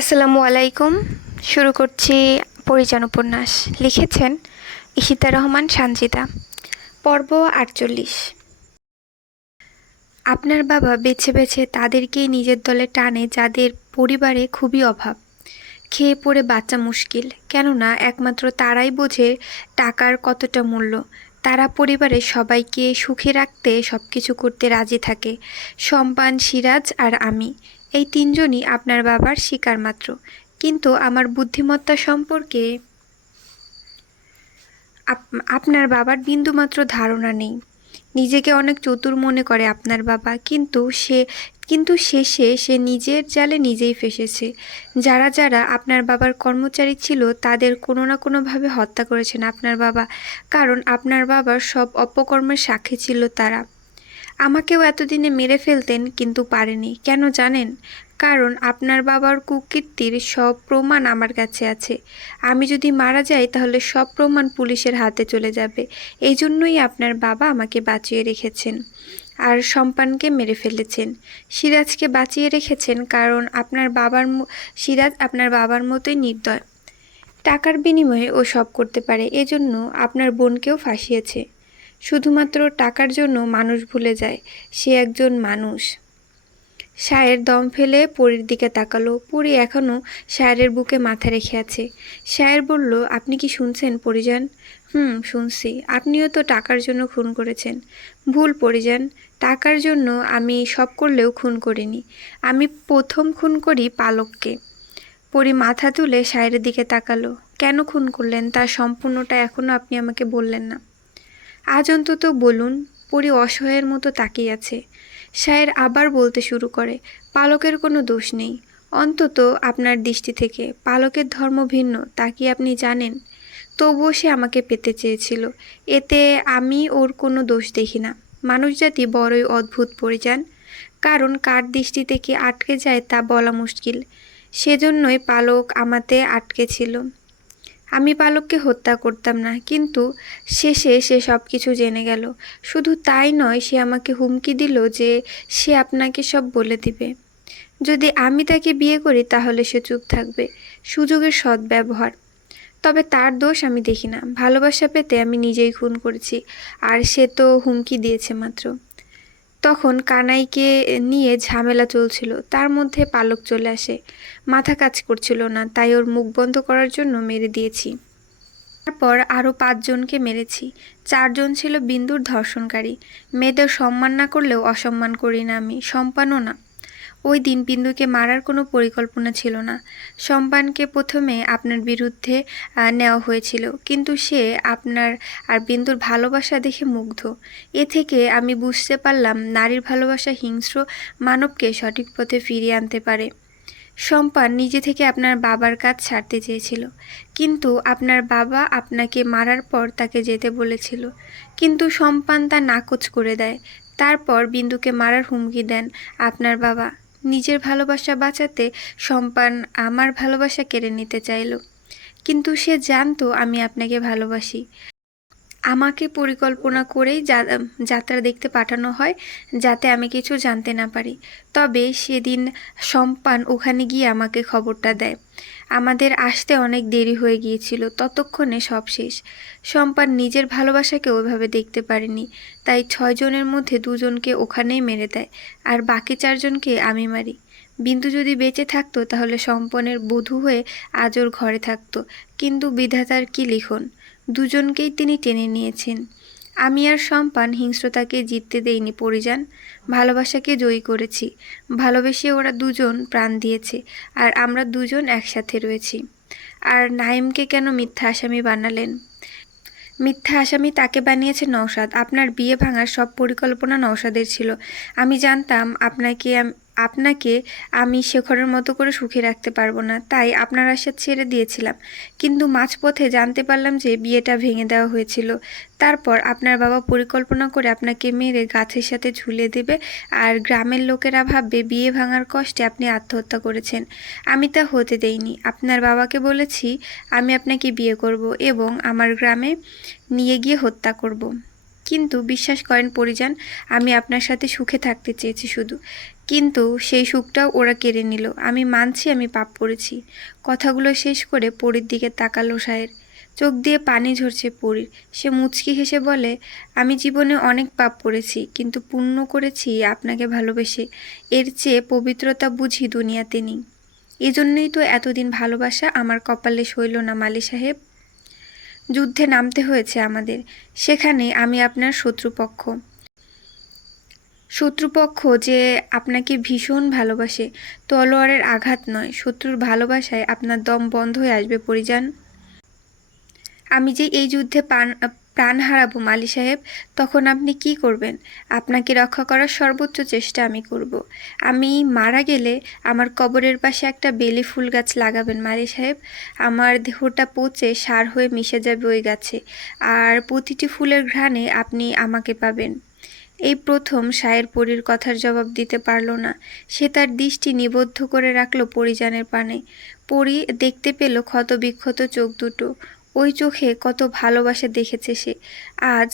আসসালামু আলাইকুম। শুরু করছি পরিজান উপন্যাস। লিখেছেন ইশিতা রহমান সানজিদা। পর্ব 48। আপনার বাবা বেছে বেছে তাদেরকেই নিজের দলে টানে যাদের পরিবারে খুবই অভাব। খেয়ে পড়ে বাঁচা মুশকিল, কেননা একমাত্র তারাই বোঝে টাকার কতটা মূল্য। তারা পরিবারের সবাইকে সুখে রাখতে সব কিছু করতে রাজি থাকে। সম্পান, সিরাজ আর আমি, এই তিনজনই আপনার বাবার শিকার মাত্র। কিন্তু আমার বুদ্ধিমত্তা সম্পর্কে আপনার বাবার বিন্দুমাত্র ধারণা নেই। নিজেকে অনেক চতুর মনে করে আপনার বাবা, কিন্তু শেষে সে নিজের জালে নিজেই ফেঁসেছে। যারা যারা আপনার বাবার কর্মচারী ছিল তাদের কোনো না কোনোভাবে হত্যা করেছেন আপনার বাবা, কারণ আপনার বাবার সব অপকর্মের সাক্ষী ছিল তারা। আমাকেও এতদিনে মেরে ফেলতেন, কিন্তু পারেনি। কেন জানেন? কারণ আপনার বাবার কুকীর্তির সব প্রমাণ আমার কাছে আছে। আমি যদি মারা যাই তাহলে সব প্রমাণ পুলিশের হাতে চলে যাবে। এই জন্যই আপনার বাবা আমাকে বাঁচিয়ে রেখেছেন আর সম্পানকে মেরে ফেলেছেন। সিরাজকে বাঁচিয়ে রেখেছেন কারণ সিরাজ আপনার বাবার মতোই নির্দয়। টাকার বিনিময়ে ও সব করতে পারে, এজন্য আপনার বোনকেও ফাঁসিয়েছে। শুধুমাত্র টাকার জন্য মানুষ ভুলে যায় সে একজন মানুষ। শায়ের দম ফেলে পরীর দিকে তাকালো। পরী এখনও শায়ের বুকে মাথা রেখে আছে। শায়ের বলল, আপনি কি শুনছেন পরিজান? শুনছি। আপনিও তো টাকার জন্য খুন করেছেন। ভুল পরিজান, টাকার জন্য আমি সব করলেও খুন করিনি। আমি প্রথম খুন করি পালককে। পরী মাথা তুলে শায়ের দিকে তাকালো। কেন খুন করলেন তার সম্পূর্ণটা এখনও আপনি আমাকে বললেন না। আজ অন্তত বলুন। পরী অসহায়ের মতো তাকিয়ে আছে। শায়ের আবার বলতে শুরু করে, পালকের কোনো দোষ নেই, অন্তত আপনার দৃষ্টি থেকে। পালকের ধর্ম ভিন্ন, তা কি আপনি জানেন? তবুও সে আমাকে পেতে চেয়েছিল। এতে আমি ওর কোনো দোষ দেখি না। মানুষজাতি বড়ই অদ্ভুত পরিজান। কারণ কার দৃষ্টি থেকে আটকে যায় তা বলা মুশকিল। সেজন্যই পালক আমাতে আটকে ছিল। আমি পালককে হত্যা করতাম না, কিন্তু শেষে সে সব কিছু জেনে গেল। শুধু তাই নয়, সে আমাকে হুমকি দিল যে সে আপনাকে সব বলে দিবে। যদি আমি তাকে বিয়ে করি তাহলে সে চুপ থাকবে। সুযোগের সদ্ব্যবহার। তবে তার দোষ আমি দেখি না। ভালোবাসা পেতে আমি নিজেই খুন করেছি, আর সে তো হুমকি দিয়েছে মাত্র। তখন কানাইকে নিয়ে ঝামেলা চলছিল, তার মধ্যে পালক চলে আসে। মাথা কাজ করছিল না, তাই ওর মুখ বন্ধ করার জন্য মেরে দিয়েছি। তারপর আরও 5 জনকে মেরেছি। 4 জন ছিল বিন্দুর ধর্ষণকারী। মেয়েদের সম্মান না করলেও অসম্মান করি না আমি, সম্পানও না। ওই দিন বিন্দুকে মারার কোনো পরিকল্পনা ছিল না। সম্পানকে প্রথমে আপনার বিরুদ্ধে নেওয়া হয়েছিল, কিন্তু সে আপনার আর বিন্দুর ভালোবাসা দেখে মুগ্ধ। এ থেকে আমি বুঝতে পারলাম নারীর ভালোবাসা হিংস্র মানবকে সঠিক পথে ফিরিয়ে আনতে পারে। সম্পান নিজে থেকে আপনার বাবার কাজ ছাড়তে চেয়েছিল, কিন্তু আপনার বাবা আপনাকে মারার পর তাকে যেতে বলেছিল। কিন্তু সম্পান তা নাকচ করে দেয়। তারপর বিন্দুকে মারার হুমকি দেন আপনার বাবা। নিজের ভালোবাসা বাঁচাতে সম্পান আমার ভালোবাসা কেড়ে নিতে চাইল, কিন্তু সে জানতো আমি আপনাকে ভালোবাসি। আমাকে পরিকল্পনা করেই যাত্রা দেখতে পাঠানো হয়, যাতে আমি কিছু জানতে না পারি। তবে সেদিন সম্পান ওখানে গিয়ে আমাকে খবরটা দেয়। আমাদের আসতে অনেক দেরি হয়ে গিয়েছিল, ততক্ষণে সব শেষ। সম্পান নিজের ভালোবাসাকে ওইভাবে দেখতে পারেনি, তাই 6 জনের মধ্যে 2 জনকে ওখানেই মেরে দেয়, আর বাকি 4 জনকে আমি মারি। বিন্দু যদি বেঁচে থাকতো তাহলে সম্পনের বধূ হয়ে আজ ওর ঘরে থাকতো, কিন্তু বিধাতার কি লিখন, দুজনকেই তিনি টেনে নিয়েছেন। আমি আর সম্পান হিংস্রতাকে জিততে দেইনি পরিজান, ভালোবাসাকে জয়ী করেছি। ভালোবেসে ওরা 2 জন প্রাণ দিয়েছে, আর আমরা 2 জন একসাথে রয়েছি। আর নাইমকে কেন মিথ্যা আসামি বানালেন? মিথ্যা আসামি তাকে বানিয়েছে নওশাদ। আপনার বিয়ে ভাঙার সব পরিকল্পনা নওশাদের ছিল। আমি জানতাম আপনাকে আমি শেখরের মতো করে সুখে রাখতে পারবো না, তাই আপনার আশা ছেড়ে দিয়েছিলাম। কিন্তু মাঝপথে জানতে পারলাম যে বিয়েটা ভেঙে দেওয়া হয়েছিল। তারপর আপনার বাবা পরিকল্পনা করে আপনাকে মেরে গাছের সাথে ঝুলিয়ে দেবে, আর গ্রামের লোকেরা ভাববে বিয়ে ভাঙার কষ্টে আপনি আত্মহত্যা করেছেন। আমি তা হতে দেইনি। আপনার বাবাকে বলেছি আমি আপনাকে বিয়ে করব এবং আমার গ্রামে নিয়ে গিয়ে হত্যা করব। কিন্তু বিশ্বাস করেন পরিজান, আমি আপনার সাথে সুখে থাকতে চেয়েছি শুধু। কিন্তু সেই সুখটাও ওরা কেড়ে নিল। আমি মানছি আমি পাপ করেছি। কথাগুলো শেষ করে পরীর দিকে তাকালো সায়ের। চোখ দিয়ে পানি ঝরছে পরীর। সে মুচকি হেসে বলে, আমি জীবনে অনেক পাপ করেছি, কিন্তু পুণ্য করেছি আপনাকে ভালোবেসে। এর চেয়ে পবিত্রতা বুঝি দুনিয়াতে নেই। এজন্যই তো এতদিন ভালোবাসা আমার কপালে সইল না মালি সাহেব। যুদ্ধে নামতে হয়েছে আমাদের। সেখানে আমি আপনার শত্রুপক্ষ। শত্রুপক্ষ যে আপনাকে ভীষণ ভালোবাসে, তলোয়ারের আঘাত নয়, শত্রুর ভালোবাসায় আপনার দম বন্ধ হয়ে আসবে পরিজান। আমি যে এই যুদ্ধে প্রাণ হারাবো মালি সাহেব, তখন আপনি কি করবেন? আপনাকে রক্ষা করার সর্বোচ্চ চেষ্টা আমি করব। আমি মারা গেলে আমার কবরের পাশে একটা বেলি ফুল গাছ লাগাবেন মালি সাহেব। আমার দেহটা পচে সার হয়ে মিশে যাবে ওই গাছে, আর প্রতিটি ফুলের ঘ্রাণে আপনি আমাকে পাবেন। এই প্রথম সায়ের পরীর কথার জবাব দিতে পারল না। সে তার দৃষ্টি নিবদ্ধ করে রাখল পরিজানের পানে। পরী দেখতে পেল ক্ষতবিক্ষত চোখ দুটো। ওই চোখে কত ভালোবাসা দেখেছে সে। আজ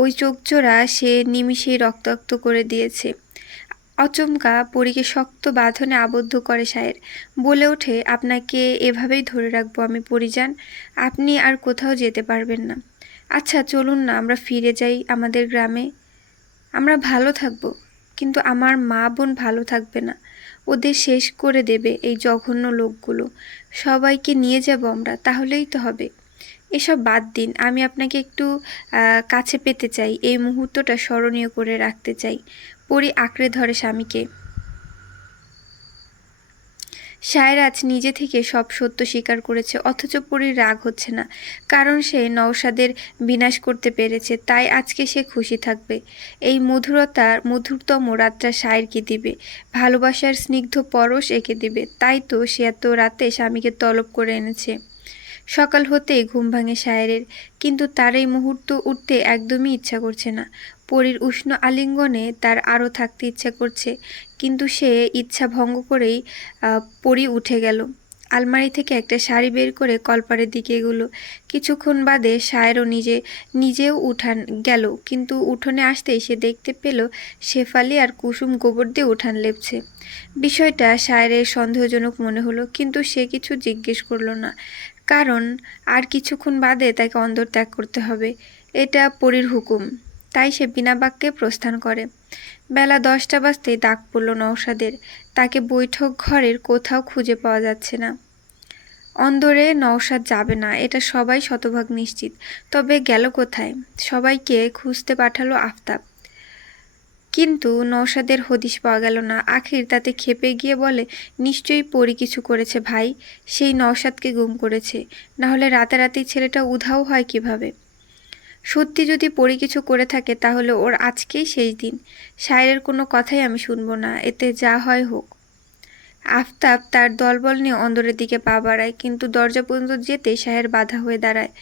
ওই চোখজোড়া সে নিমিষেই রক্তাক্ত করে দিয়েছে। অচমকা পরীকে শক্ত বাঁধনে আবদ্ধ করে সায়ের। বলে ওঠে, আপনাকে এভাবেই ধরে রাখবো আমি পরিজান। আপনি আর কোথাও যেতে পারবেন না। আচ্ছা চলুন না আমরা ফিরে যাই আমাদের গ্রামে। আমরা ভালো থাকব, কিন্তু আমার মা বোন ভালো থাকবে না। ওদের শেষ করে দেবে এই জঘন্য লোকগুলো। সবাইকে নিয়ে যাব আমরা, তাহলেই তো হবে। এসব বাদ দিন, আমি আপনাকে একটু কাছে পেতে চাই, এই মুহূর্তটা স্মরণীয় করে রাখতে চাই। পরী আঁকড়ে ধরে স্বামীকে। সায়ের আজ নিজে থেকে সব সত্য স্বীকার করেছে, অথচ পরীর রাগ হচ্ছে না। কারণ সে নওশাদের বিনাশ করতে পেরেছে, তাই আজকে সে খুশি থাকবে। এই মধুরতম রাতটা সায়েরকে দিবে, ভালোবাসার স্নিগ্ধ পরশ এঁকে দিবে। তাই তো সে এত রাতে স্বামীকে তলব করে এনেছে। সকাল হতেই ঘুম ভাঙে সায়েরের, কিন্তু তার এই মুহূর্ত উঠতে একদমই ইচ্ছা করছে না। পরীর উষ্ণ আলিঙ্গনে তার আরও থাকতে ইচ্ছা করছে, কিন্তু সে ইচ্ছা ভঙ্গ করেই পরী উঠে গেল। আলমারি থেকে একটা শাড়ি বের করে কলপারের দিকে এগুলো। কিছুক্ষণ বাদে সায়েরও নিজেও উঠান গেল, কিন্তু উঠোনে আসতেই সে দেখতে পেল শেফালি আর কুসুম গোবর দিয়ে উঠান লেপছে। বিষয়টা সায়েরের সন্দেহজনক মনে হলো, কিন্তু সে কিছু জিজ্ঞেস করলো না। কারণ আর কিছুক্ষণ বাদে তাকে অন্তর্ত্যাগ করতে হবে, এটা পরীর হুকুম। তাই সে বিনা বাক্যে প্রস্থান করে। বেলা 10টা বাজতেই ডাক পড়ল নওশাদের। তাকে বৈঠক ঘরের কোথাও খুঁজে পাওয়া যাচ্ছে না। অন্দরে নওশাদ যাবে না, এটা সবাই শতভাগ নিশ্চিত। তবে গেল কোথায়? সবাইকে খুঁজতে পাঠালো আফতাব, কিন্তু নওশাদের হদিশ পাওয়া গেল না। আখির তাতে ক্ষেপে গিয়ে বলে, নিশ্চয়ই পরী কিছু করেছে ভাই, সেই নওশাদকে গুম করেছে। না হলে রাতারাতি ছেলেটা উধাও হয় কিভাবে? সত্যি যদি পরী কিছু করে থাকে, তাহলে ওর আজকেই শেষ দিন। সায়েরের কোনো কথাই আমি শুনবো না, এতে যা হয় হোক। আফতাব তার দলবল নিয়ে অন্দরের দিকে পা বাড়ায়, কিন্তু দরজা পর্যন্ত যেতে সায়ের বাধা হয়ে দাঁড়ায়।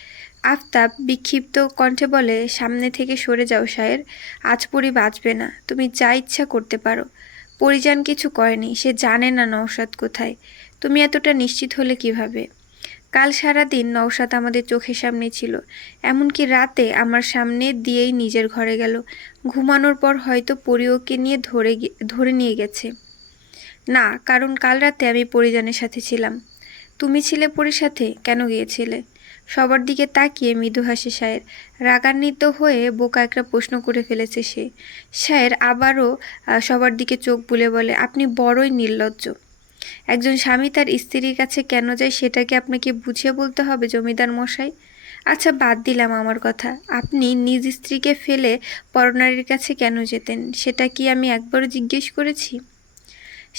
আফতাব বিক্ষিপ্ত কণ্ঠে বলে, সামনে থেকে সরে যাও সায়ের, আজ পরী বাঁচবে না। তুমি যা ইচ্ছা করতে পারো। পরিজান কিছু করেনি, সে জানে না নওশাদ কোথায়। তুমি এতটা নিশ্চিত হলে কিভাবে? কাল সারাদিন নওশাদ আমাদের চোখের সামনে ছিল, এমনকি রাতে আমার সামনে দিয়েই নিজের ঘরে গেল। ঘুমানোর পর হয়তো পরী ওকে নিয়ে ধরে নিয়ে গেছে। না, কারণ কাল রাতে আমি পরিজানের সাথে ছিলাম। তুমি ছিলে পরীর সাথে, কেন গিয়েছিলে? সবার দিকে তাকিয়ে মৃদু হাসে সায়ের। রাগান্বিত হয়ে বোকা একটা প্রশ্ন করে ফেলেছে সে। সায়ের আবারও সবার দিকে চোখ বুলে বলে, আপনি বড়ই নির্লজ্জ। একজন স্বামী তার স্ত্রীর কাছে কেন যায় সেটা কি আপনাকে বুঝিয়ে বলতে হবে জমিদার মশাই? আচ্ছা বাদ দিলাম আমার কথা, আপনি নিজ স্ত্রীকে ফেলে পরনারীর কাছে কেন যেতেন, সেটা কি আমি একবারও জিজ্ঞেস করেছি?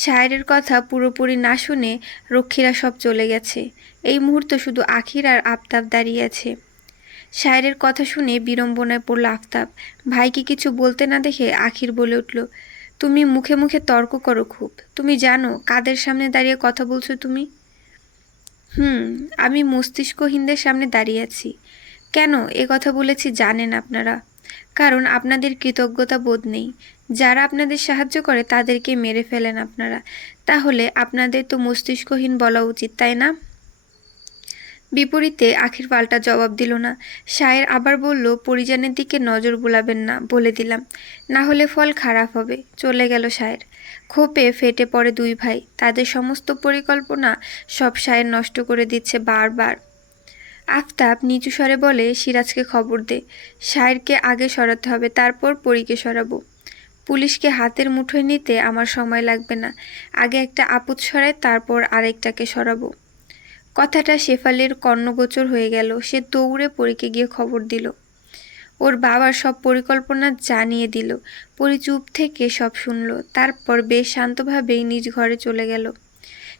সায়েরের কথা পুরোপুরি না শুনে রক্ষীরা সব চলে গেছে। এই মুহূর্তে শুধু আখির আর আফতাব দাঁড়িয়ে আছে। সায়েরের কথা শুনে বিড়ম্বনায় পড়ল আফতাব। ভাইকে কিছু বলতে না দেখে আখির বলে উঠল, তুমি মুখে মুখে তর্ক করো খুব। তুমি জানো কাদের সামনে দাঁড়িয়ে কথা বলছো তুমি? আমি মস্তিষ্কহীনদের সামনে দাঁড়িয়ে আছি। কেন এ কথা বলেছি জানেন আপনারা? কারণ আপনাদের কৃতজ্ঞতা বোধ নেই। যারা আপনাদের সাহায্য করে তাদেরকে মেরে ফেলেন আপনারা। তাহলে আপনাদের তো মস্তিষ্কহীন বলা উচিত, তাই না? বিপরীতে আখির পাল্টা জবাব দিল না। শায়ের আবার বলল, পরিজানের দিকে নজর বুলাবেন না, বলে দিলাম, না হলে ফল খারাপ হবে। চলে গেল শায়ের। ক্ষোভে ফেটে পড়ে দুই ভাই। তাদের সমস্ত পরিকল্পনা সব শায়ের নষ্ট করে দিচ্ছে বারবার। আফতাব নিচু স্বরে বলে, সিরাজকে খবর দে। শায়েরকে আগে সরাতে হবে, তারপর পরীকে সরাবো। পুলিশকে হাতের মুঠোয় নিতে আমার সময় লাগবে না। আগে একটা আপদ সরাই, তারপর আরেকটাকে সরাবো। কথাটা শেফালির কর্ণগোচর হয়ে গেল। সে দৌড়ে পরীকে গিয়ে খবর দিল। ওর বাবার সব পরিকল্পনা জানিয়ে দিল। পরি চুপ থেকে সব শুনল। তারপর বেশ শান্তভাবেই নিজ ঘরে চলে গেল।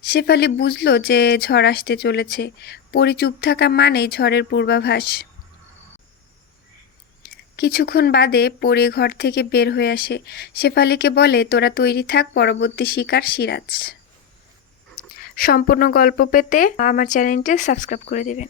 শেফালি বুঝল যে ঝড় আসতে চলেছে। পরি চুপ থাকা মানেই ঝড়ের পূর্বাভাস। কিছুক্ষণ বাদে পরি ঘর থেকে বের হয়ে আসে। শেফালিকে বলে, তোরা তৈরি থাক, পরবর্তী শিকার সিরাজ। সম্পূর্ণ গল্প পেতে আমার চ্যানেলটি সাবস্ক্রাইব করে দেবেন।